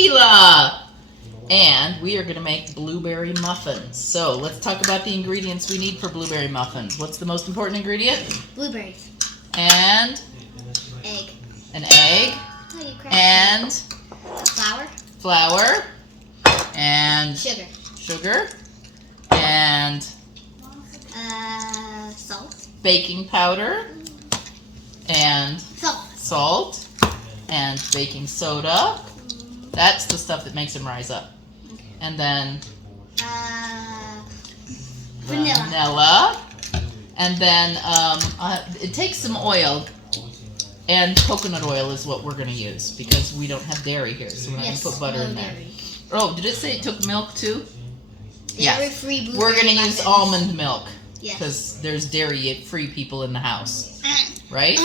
Keela. And we are going to make blueberry muffins. So let's talk about the ingredients we need for blueberry muffins. What's the most important ingredient? Blueberries. And? Egg. An egg. And? Flour. Flour. And? Sugar. And? Salt. Baking powder. And? Salt. And baking soda. That's the stuff that makes them rise up. And then vanilla. And then it takes some oil. And coconut oil is what we're going to use because we don't have dairy here, so we're not going to put butter in there. Oh, did it say it took milk too? Yes. We're going to use almond milk because there's dairy-free people in the house, right?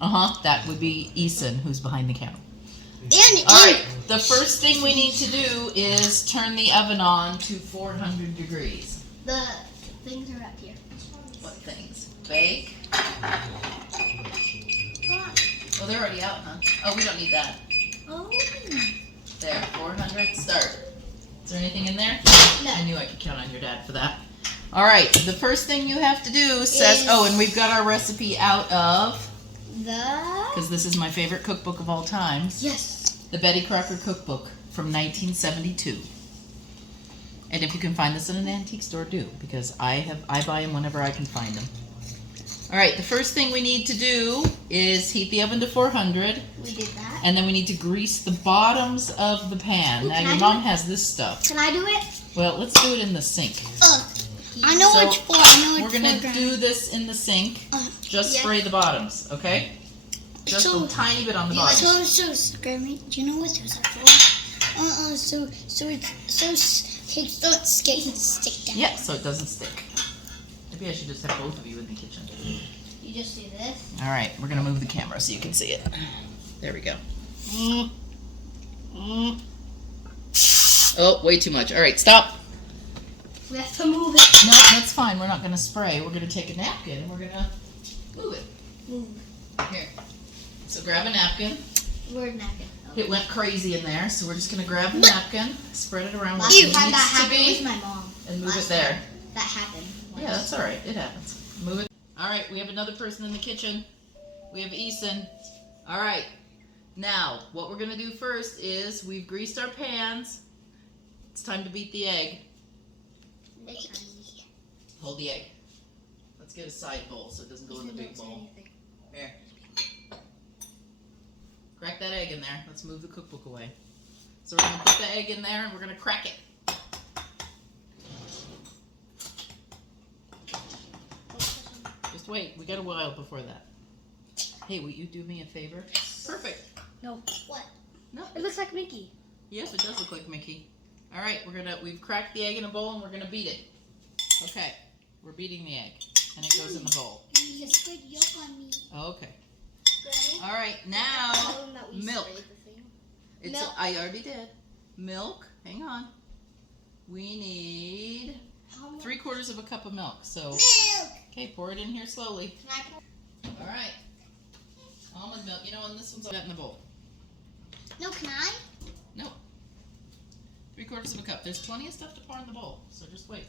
That would be Eason, who's behind the counter. All right. The first thing we need to do is turn the oven on to 400 degrees. The things are up here. What things? Bake. Oh, they're already out, huh? Oh, we don't need that. Oh. There, 400, start. Is there anything in there? No. I knew I could count on your dad for that. All right, the first thing you have to do says, oh, and we've got our recipe out of, because this is my favorite cookbook of all times. Yes. The Betty Crocker Cookbook from 1972. And if you can find this in an antique store, do, because I buy them whenever I can find them. All right, the first thing we need to do is heat the oven to 400. We did that. And then we need to grease the bottoms of the pan. Now, your mom has this stuff. Can I do it? Well, let's do it in the sink. I know So which for. we're going to do this in the sink. Just spray the bottoms, okay? Just a tiny bit on the bottom. Grammy, do you know what those are for? Cakes don't stick down. Yeah, so it doesn't stick. Maybe I should just have both of you in the kitchen. You just do this. All right, we're going to move the camera so you can see it. There we go. Oh, way too much. All right, stop. We have to move it. No, that's fine. We're not going to spray. We're going to take a napkin and we're going to move it. Move. Here. So grab a napkin. Where's napkin? It went crazy in there, so we're just going to grab a napkin, spread it around where Last it time that needs to happened be, with my mom. and move it there. That happened. Yeah, that's all right. It happens. Move it. All right, we have another person in the kitchen. We have Eason. All right. Now, what we're going to do first is we've greased our pans. It's time to beat the egg. Hold the egg. Let's get a side bowl so it doesn't go in the big bowl. Here. Crack that egg in there. Let's move the cookbook away. So we're going to put the egg in there and we're going to crack it. Just wait. We got a while before that. Hey, will you do me a favor? Perfect. No. What? No. It looks like Mickey. Yes, it does look like Mickey. All right, we've cracked the egg in a bowl and we're going to beat it. Okay. We're beating the egg and it goes in the bowl. You just put yolk on me. Okay. All right, now milk. Milk. I already did. Milk. Hang on. We need 3/4 of a cup of milk. So. Milk. Okay, pour it in here slowly. Can I pour? All right. Almond milk. You know, and this one's all that in the bowl. No, can I? No. 3/4 of a cup. There's plenty of stuff to pour in the bowl, so just wait.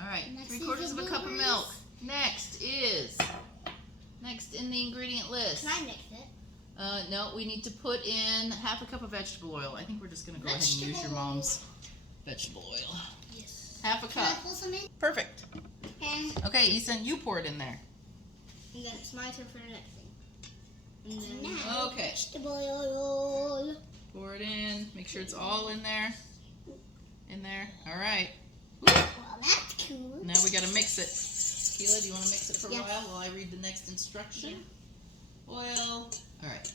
All right, 3/4 of a cup of milk. Next in the ingredient list. Can I mix it? No, we need to put in 1/2 cup of vegetable oil. I think we're just going to go ahead and use your mom's vegetable oil. Yes. 1/2 cup. Can I pull some in? Perfect. And Okay, Eason, you pour it in there. then it's my turn for the next thing. And then Okay. vegetable oil. Pour it in. Make sure it's all in there. In there. All right. Well, that's cool. Now we got to mix it. Keela, do you want to mix it for a Yeah. while I read the next instruction? Yeah. Oil. All right.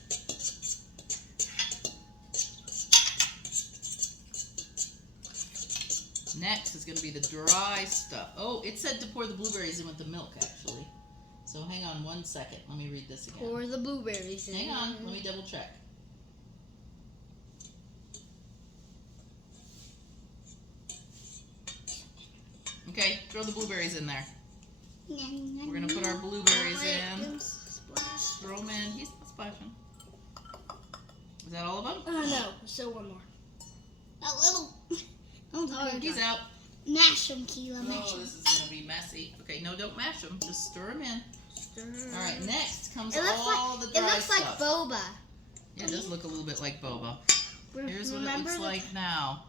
Next is going to be the dry stuff. Oh, it said to pour the blueberries in with the milk, actually. So hang on 1 second. Let me read this again. Pour the blueberries in. Hang on. Let me double check. Okay, throw the blueberries in there. We're going to put our blueberries in. Throw them in. He's not splashing. Is that all of them? No, still one more. A little. He's out. Mash them, Keela. Mash Oh, them. this is gonna be messy. Okay, no, don't mash them. Just stir them in. Stir. All right, next comes It looks all the dry It looks stuff. like boba. Yeah, it does look a little bit like boba. Here's what it Remember looks like now.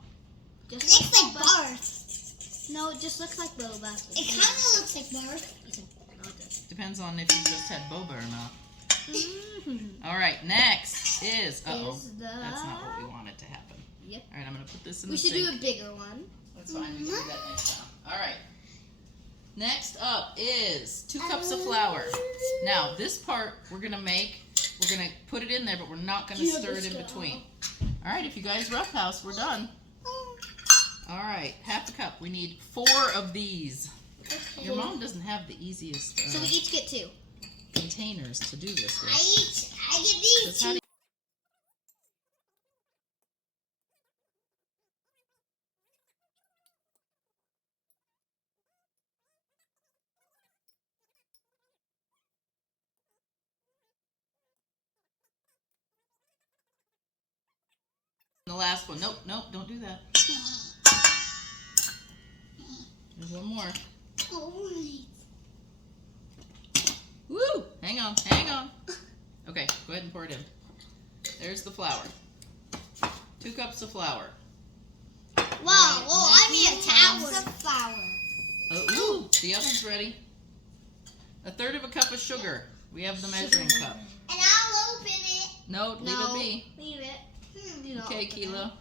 Just it looks like barf. No, it just looks like boba. It kind of looks like barf. Depends on if you just had boba or not. All right, next is that's not what we wanted to happen. Yep. All right, I'm gonna put this in We the should sink. do a bigger one. That's fine. We can do that next time. All right. Next up is 2 cups of flour. Now this part we're gonna put it in there, but we're not gonna stir it in between. All right, if you guys roughhouse, we're done. All right, half a cup. We need 4 of these. Okay. Your mom doesn't have the easiest So we each get 2 containers to do this with. I get these 2. The last one. Nope, don't do that. There's one more. Woo! Hang on. Okay, go ahead and pour it in. There's the flour. 2 cups of flour. Wow, I need a tower of flour. Oh, ooh, the oven's ready. 1/3 cup of sugar. We have the measuring cup. And I'll open it. No, leave it be. Leave it. Okay, Keela.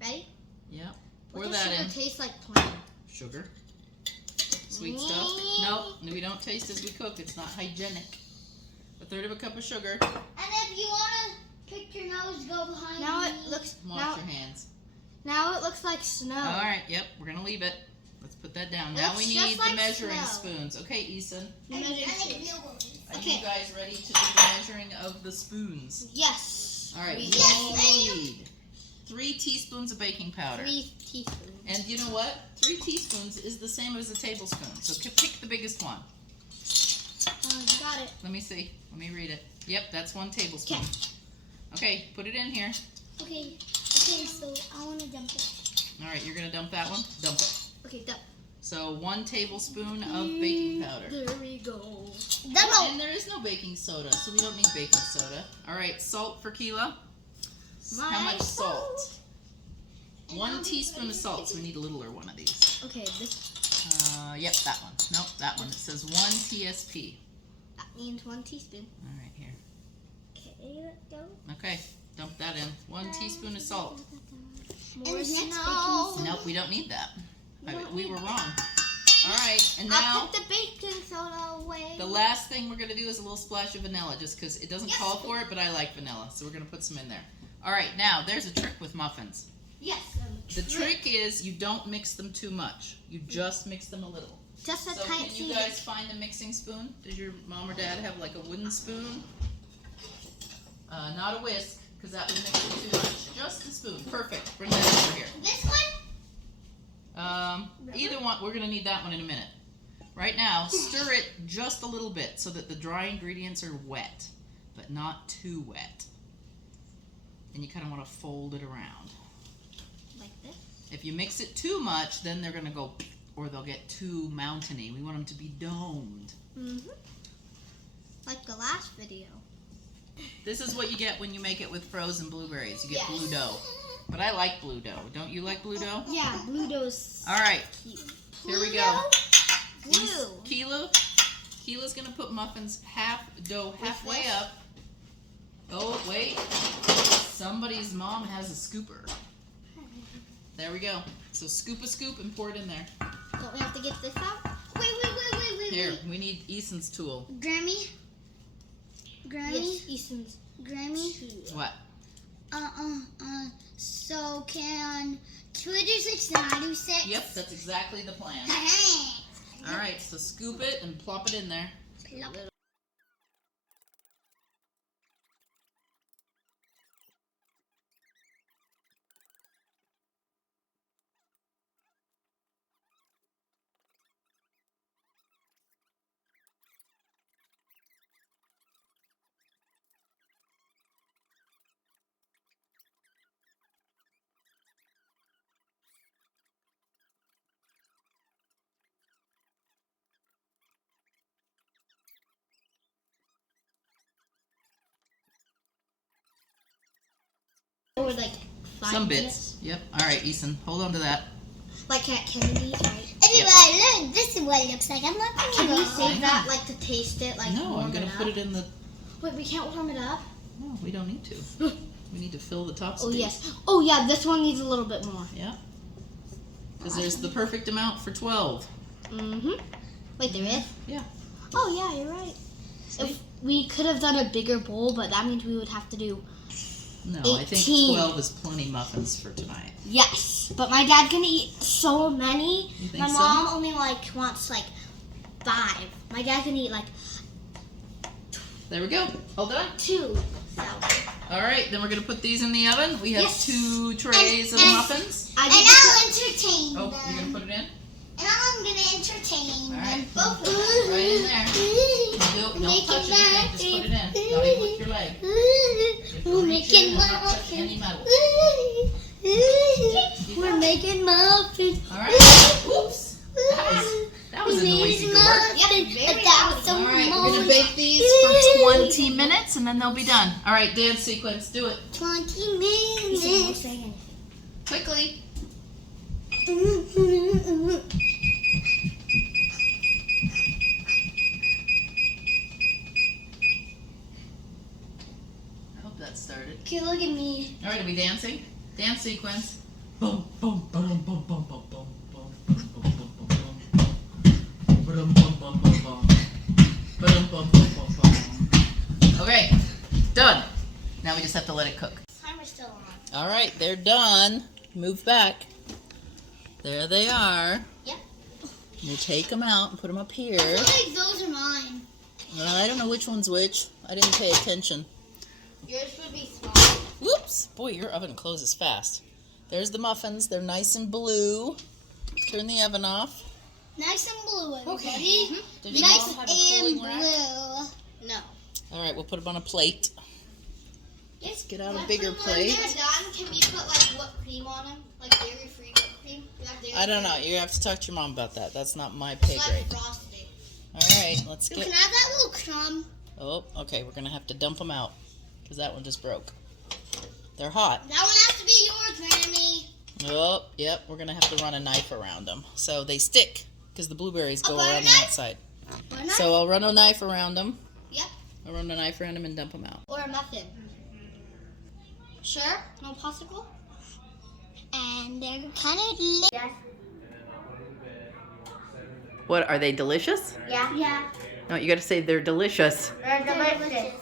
Ready? Yeah. Pour What that does in. sugar taste like plain? Sugar. Sweet stuff. No, we don't taste as we cook. It's not hygienic. 1/3 cup of sugar. And if you want to pick your nose, go behind Now it looks Wash your hands. now it looks like snow. All right. Yep. We're gonna leave it. Let's put that down. Now we Looks need just the like measuring snow. spoons. Okay, Eason. The measuring spoon. Are Okay. you guys ready to do the measuring of the spoons? Yes. All right. We Yes, need 3 teaspoons of baking powder. 3 teaspoons. And you know what? 3 teaspoons is the same as a tablespoon. So pick the biggest one. You got it. Let me see. Let me read it. Yep, that's 1 tablespoon. Okay, put it in here. Okay, so I want to dump it. All right, you're gonna dump that one. Dump it. Okay, done. So 1 tablespoon of baking powder. There we go. And there is no baking soda, so we don't need baking soda. All right, salt for Keela. How much salt? 1 teaspoon of salt. So we need a littler one of these. Okay, this Yep, that one. Nope, that one. It says 1 TSP. that means 1 teaspoon. All right, here. Okay, let's go. Okay, dump that in. 1 teaspoon of salt. More next snow. Nope, we don't need that. We were wrong. All right, and I'll now put the baking soda away. the last thing we're gonna do is a little splash of vanilla, just because it doesn't call for it, but I like vanilla, so we're gonna put some in there. All right, now there's a trick with muffins. Yes. The trick is you don't mix them too much. You just mix them a little. Just a So tiny can you guys find a mixing spoon? Does your mom or dad have like a wooden spoon? Not a whisk, because that would mix it too much. Just a spoon. Perfect. Bring that over here. This one? Either one. We're gonna need that one in a minute. Right now, stir it just a little bit so that the dry ingredients are wet, but not too wet. And you kind of want to fold it around. like this. If you mix it too much, then they're gonna go, or they'll get too mountainy. We want them to be domed. Like the last video. This is what you get when you make it with frozen blueberries. You get blue dough. But I like blue dough. Don't you like blue dough? Yeah, blue dough's All right, here we go. blue. Keela's gonna put muffins halfway this? up. Oh wait, somebody's mom has a scooper. There we go. So scoop a scoop and pour it in there. Don't we have to get this out? Wait. Here, we need Eason's tool. Grammy? Yes, Eason's. Grammy? What? So can 2 6 and I do 6? Yep, that's exactly the plan. All right, so scoop it and plop it in there. Plop. or like 5 Some minutes? bits. Yep. All right, Eason, hold on to that. Like at Kennedy's, right? Everybody, look, this is what it looks like. I'm not Can we gonna save that, like, to taste it, like, No, I'm warm gonna it put up? it in the. Wait, we can't warm it up? No, we don't need to. We need to fill the top Oh, space. yes. Oh, yeah, this one needs a little bit more. Yeah. Because there's the perfect amount for 12. Mm-hmm. Wait, there is? Yeah. Oh, yeah, you're right. If we could have done a bigger bowl, but that means we would have to do... No, I think 18. 12 is plenty muffins for tonight. Yes, but my dad can eat so many. You think My so? mom only, like, wants, like, 5. My dad can eat, like, There we go. All done. 2. So, All right, then we're gonna put these in the oven. We have Yes. 2 trays of the muffins. I And did I'll entertain Oh, them. you're gonna put it in? And I'm gonna entertain All them. right. Both of them. Right in there. Don't Make touch it anything. Just put it in. Not even with your leg. We're making Not touch any muffins. metal. We're making muffins. All right. Whoops. That was a noisy door. All All right, we're gonna bake these for 20 minutes and then they'll be done. All right, dance sequence, do it 20 minutes. quickly. I hope that started. Okay, look at me. All right, are we dancing? Dance sequence. Boom, boom, boom, boom, boom, boom, boom, boom, boom, boom, boom, boom, boom. Ba-dum, bum, bum, bum, bum. Ba-dum, bum, bum, bum, bum. Okay, done. Now we just have to let it cook. Timer's still on. All right, they're done. Move back. There they are. Yep. We'll take them out and put them up here. I feel like those are mine. I don't know which one's which. I didn't pay attention. Yours would be small. Whoops! Boy, your oven closes fast. There's the muffins. They're nice and blue. Turn the oven off. Nice and blue, everybody. Okay. Did your Nice mom have a and cooling rack? blue. No. All right, we'll put them on a plate. Yes. Get out a When bigger they're plate. done, can we put like whipped cream on them? Like dairy-free whipped cream? We have dairy-free. I don't know. You have to talk to your mom about that. That's not my pay Like grade. frosting. All right, let's You can get. have that little crumb. Oh, okay. We're gonna have to dump them out because that one just broke. They're hot. That one has to be yours, Grammy. Oh, yep. We're gonna have to run a knife around them so they stick because the blueberries go butter around the knife? outside. Or not. So I'll run a knife around them. Yep. I'll run a knife around them and dump them out. Or a muffin. Sure? No popsicle? And they're kind of lit. Yes. What are they delicious? Yeah. Yeah. No, you got to say they're delicious. They're delicious.